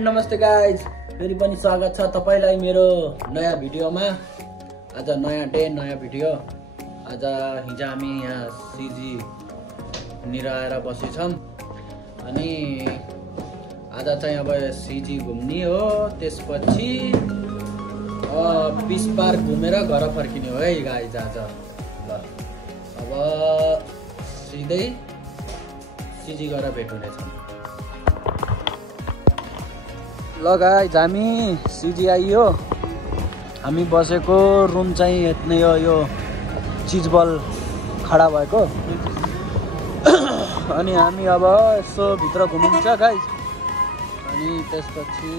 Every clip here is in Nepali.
नमस्ते गाइज, फेरि पनि स्वागत छ तपाईलाई मेरो नयाँ भिडियोमा। आज नयाँ डे नयाँ भिडियो। आज हिजो हामी यहाँ सिजी निर आएर बसेछौँ अनि आज चाहिँ अब सिजी घुम्ने हो। त्यसपछि पिस पार्क घुमेर घर फर्किने हो है गाइज आज। ल अब सिधै सिजी गएर भेट हुनेछौँ। ल गाइज हामी सिजी आइयो। हामी बसेको रुम चाहिँ यति हो, यो चिजबल खडा भएको। अनि हामी अब यसो भित्र घुमिन्छ गाइज। अनि त्यसपछि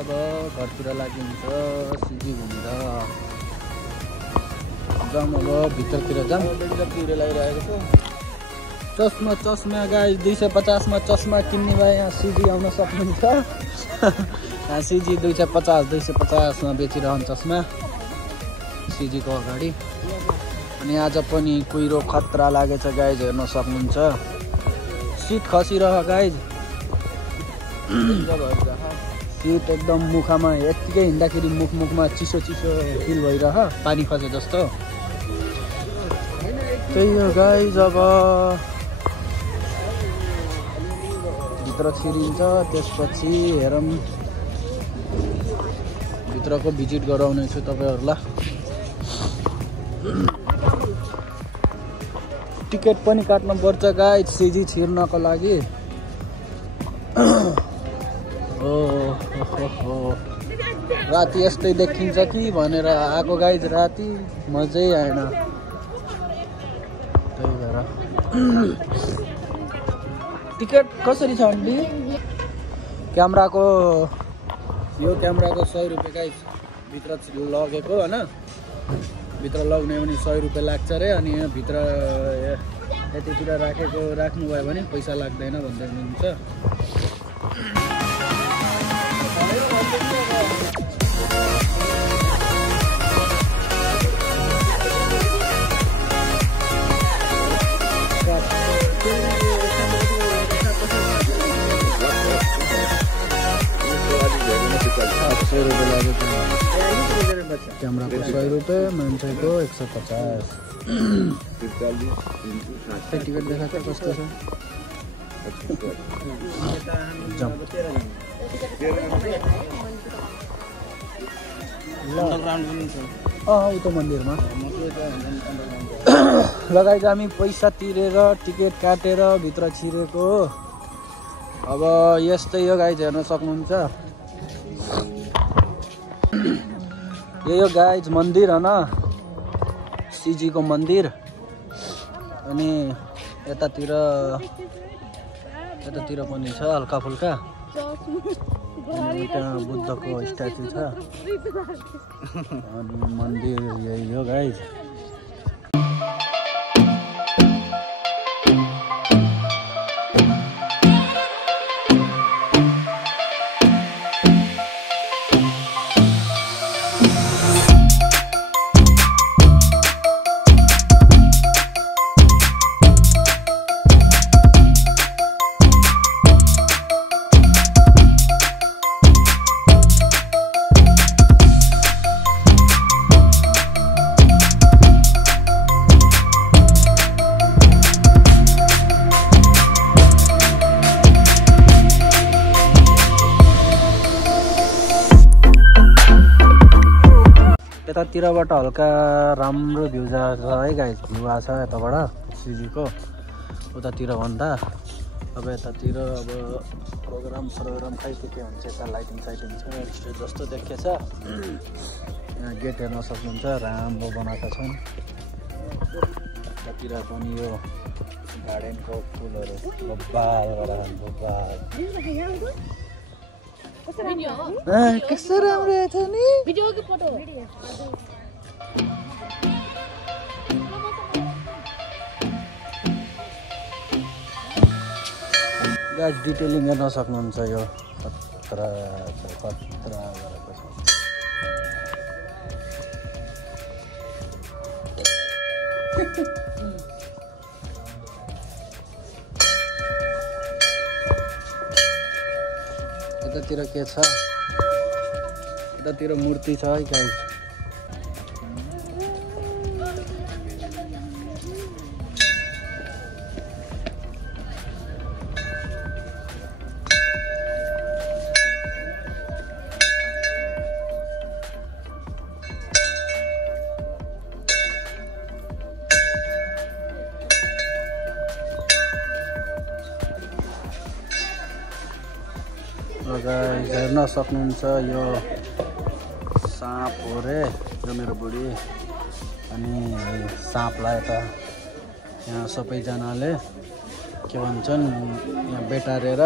अब घरतिर लागिन्छ सिजी घुमेर। जाउँ अब भित्रतिर जाउँ। भित्रतिर लागिरहेको छ। चस्मा गाइज 250 मा चस्मा किन्ने भए यहाँ सिजी आउन सक्नुहुन्छ। सिजी 250 मा बेचिरहन्छ चस्मा सिजीको अगाडि। अनि आज पनि कुहिरो खतरा लागेछ गाइज, हेर्न सक्नुहुन्छ। शीत खसिरह गाइज, शीत एकदम मुखमा यत्तिकै हिँड्दाखेरि मुखमा चिसो फिल भइरह, पानी खसे जस्तो। त्यही हो गाइज। अब भित्र छिरिन्छ, त्यसपछि हेरौँ भित्रको भिजिट गराउने छु तपाईहरुलाई। टिकट पनि काट्नु पर्छ गाइज सिजी छिर्नको लागि। राति यस्तै देखिन्छ कि भनेर आएको गाइज, राति मजै आएन। त्यही भएर टिकट कसरी छ अन्डी? क्यामेराको 100 रुपियाँ गाइज भित्र लगेको होइन। भित्र लग्ने भने 100 रुपियाँ लाग्छ अरे। अनि यहाँ भित्र यतितिर राख्नुभयो भने पैसा लाग्दैन भन्दै हुनुहुन्छ। क्यामेराको 100 रुपियाँ, मान्छेको 150। टिकट देखाएको कस्तो छ? उता मन्दिरमा लगाइज हामी पैसा तिरेर टिकट काटेर भित्र छिरेको। अब यस्तै हो गाइज, हेर्न सक्नुहुन्छ। यही हो गाइज मन्दिर होइन, सिजीको मन्दिर। अनि यतातिर पनि छ हल्का फुल्का। त्यहाँ बुद्धको स्ट्याचु छ। अनि मन्दिर यही हो गाइज। यतातिरबाट हल्का राम्रो भ्यू छ है गाइज। भ्यू आछ यताबाट सिजीको उतातिर भन्दा। अब यतातिर अब प्रोग्राम खै के हुन्छ। यता लाइटिङ छ, स्टेज जस्तो देखेछ। यहाँ गेट हेर्न सक्नुहुन्छ, राम्रो बनाएका छन्। यतातिर पनि यो गार्डनको फुलहरू बब्बाल कस्तो राम्रो छ नि। भिडियोको फोटो गाइस डिटेलिङ गर्न सक्नुहुन्छ यो खतरा गरेको छ यतातिर के छ यतातिर मूर्ति छ है गाइस गाइस हेर्न सक्नुहुन्छ यो साँप हो रे यो मेरो बुढी अनि साँपलाई त यहाँ सबैजनाले के भन्छन् यहाँ बेटारेर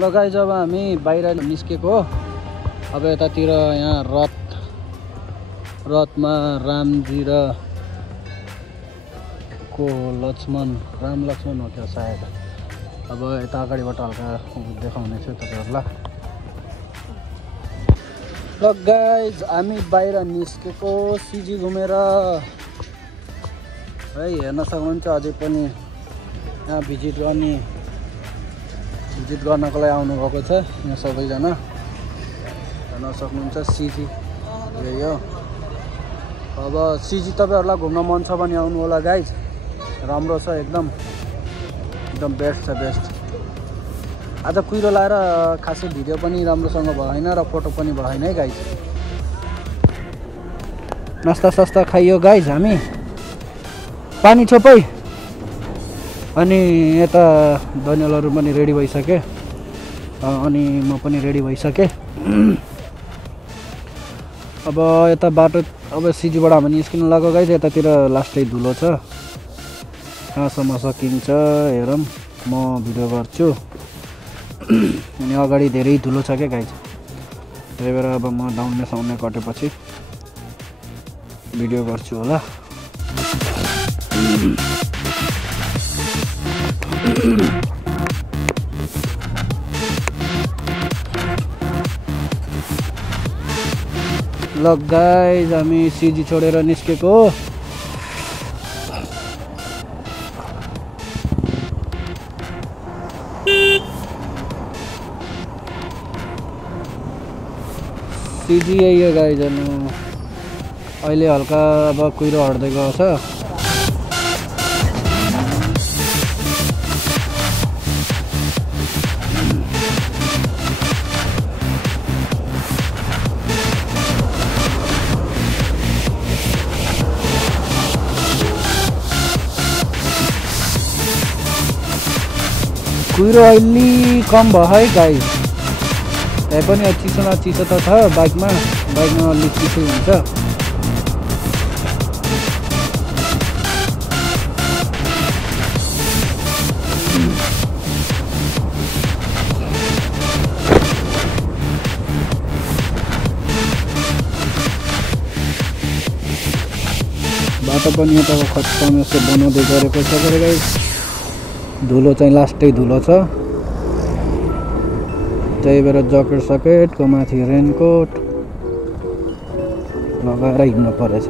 लगाइ जब हामी बाहिर निस्केको अब यतातिर यहाँ रथमा रामजी र को राम लक्ष्मण हो क्या सायद अब यता अगाडिबाट हल्का देखाउने छु तपाईहरुलाई ल गाइज हामी बाहिर निस्केको सिजी घुमेर है हेर्न सक्नुहुन्छ अझै पनि यहाँ भिजिट गर्नको लागि आउनु भएको छ यहाँ सबैजना हेर्न सक्नुहुन्छ सिजी यही हो अब सिजी तपाईहरुलाई घुम्न मन छ भने आउनु होला गाइज राम्रो छ एकदम बेस्ट छ बेस्ट आज कुहिरो लाएर खासै भिडियो पनि राम्रोसँग भएन र फोटो पनि भएन है गाइज नास्ता सस्ता खाइयो गाइज हामी पानी छोपै अनि यता दनियलहरु पनि रेडी भइसके अनि म पनि रेडी भइसके अब यता बाटो अब सिजीबाट हामी निस्किन लाग्यो गाइज यतातिर लास्टै धुलो छ कहाँसम्म सकिन्छ हेरौँ म भिडियो गर्छु अनि अगाडि धेरै धुलो छ के गाइज त्यही भएर अब म दाउन्ने साउन्ने कटेपछि भिडियो गर्छु होला ल गाइज हामी सिजी छोडेर निस्केको सिजी यही हो गाइज अहिले हल्का अब कुहिरो हट्दै गएको छ कुहिरो अलि कम भयो है गाइज त्यही पनि चिसो त छ बाइकमा अलि चिसो हुन्छ बाटो पनि यता खत्तम यसो बनाउँदै गरेको छ गाइज धुलो चाहिँ लास्टै धुलो छ त्यही भएर ज्याकेट सकेटको माथि रेनकोट लगाएर हिँड्नु परेछ